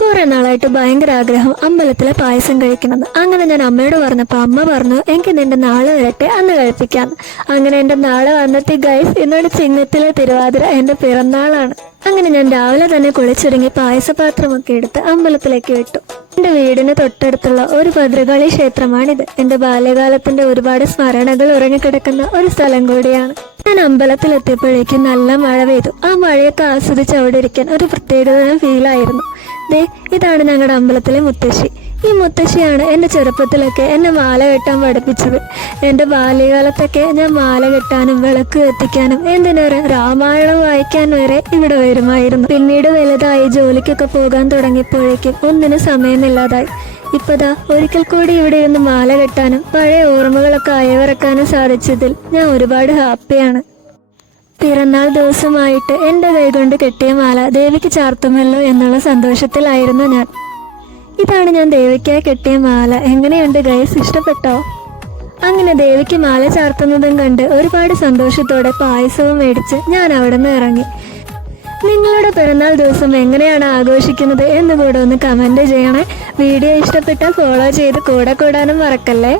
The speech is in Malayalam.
കുറെ നാളായിട്ട് ഭയങ്കര ആഗ്രഹം അമ്പലത്തിലെ പായസം കഴിക്കണമെന്ന്. അങ്ങനെ ഞാൻ അമ്മയോട് പറഞ്ഞപ്പോൾ അമ്മ പറഞ്ഞു എനിക്ക് നിന്റെ നാളെ വരട്ടെ അന്ന് കഴിപ്പിക്കാന്ന്. അങ്ങനെ എൻ്റെ നാളെ വന്നെത്തി ഗൈസ്. ഇന്നോട് ചിങ്ങത്തിലെ തിരുവാതിര എൻ്റെ പിറന്നാളാണ്. അങ്ങനെ ഞാൻ രാവിലെ തന്നെ കുളിച്ചൊരുങ്ങി പായസപാത്രമൊക്കെ എടുത്ത് അമ്പലത്തിലേക്ക് വിട്ടു. എൻ്റെ വീടിന് തൊട്ടടുത്തുള്ള ഒരു ഭദ്രകാളി ക്ഷേത്രമാണിത്. എൻ്റെ ബാല്യകാലത്തിന്റെ ഒരുപാട് സ്മരണകൾ ഉറങ്ങിക്കിടക്കുന്ന ഒരു സ്ഥലം കൂടിയാണ്. ഞാൻ അമ്പലത്തിലെത്തിയപ്പോഴേക്കും നല്ല മഴ പെയ്തു. ആ മഴയൊക്കെ ആസ്വദിച്ച് അവിടെ ഇരിക്കാൻ ഒരു പ്രത്യേകതരം ഫീലായിരുന്നു. ഇതാണ് ഞങ്ങളുടെ അമ്പലത്തിലെ മുത്തശ്ശി. ഈ മുത്തശ്ശിയാണ് എൻ്റെ ചെറുപ്പത്തിലൊക്കെ എന്നെ മാല കെട്ടാൻ പഠിപ്പിച്ചത്. എൻ്റെ ബാല്യകാലത്തൊക്കെ ഞാൻ മാല കെട്ടാനും വിളക്ക് കത്തിക്കാനും എന്തിനേറെ രാമായണം വായിക്കാൻ വരെ ഇവിടെ വരുമായിരുന്നു. പിന്നീട് വലുതായി ജോലിക്കൊക്കെ പോകാൻ തുടങ്ങിയപ്പോഴേക്കും ഒന്നിനും സമയമില്ലാതായി. ഇപ്പതാ ഒരിക്കൽ കൂടി ഇവിടെ ഇരുന്ന് മാല കെട്ടാനും പഴയ ഓർമ്മകളൊക്കെ അയവിറക്കാനും സാധിച്ചതിൽ ഞാൻ ഒരുപാട് ഹാപ്പിയാണ്. പിറന്നാൾ ദിവസമായിട്ട് എൻ്റെ കൈകൊണ്ട് കെട്ടിയ മാല ദേവിക്ക് ചാർത്തുമല്ലോ എന്നുള്ള സന്തോഷത്തിലായിരുന്നു ഞാൻ. ഇതാണ് ഞാൻ ദേവിക്കായി കെട്ടിയ മാല. എങ്ങനെയുണ്ട് ഗൈസ്, ഇഷ്ടപ്പെട്ടോ? അങ്ങനെ ദേവിക്ക് മാല ചാർത്തുന്നതും കണ്ട് ഒരുപാട് സന്തോഷത്തോടെ പായസവും മേടിച്ച് ഞാൻ അവിടെ നിന്ന് ഇറങ്ങി. നിങ്ങളുടെ പിറന്നാൾ ദിവസം എങ്ങനെയാണ് ആഘോഷിക്കുന്നത് എന്ന് കൂടെ ഒന്ന് കമൻറ്റ് ചെയ്യണേ. വീഡിയോ ഇഷ്ടപ്പെട്ടാൽ ഫോളോ ചെയ്ത് കൂടെ കൂടാനും മറക്കല്ലേ.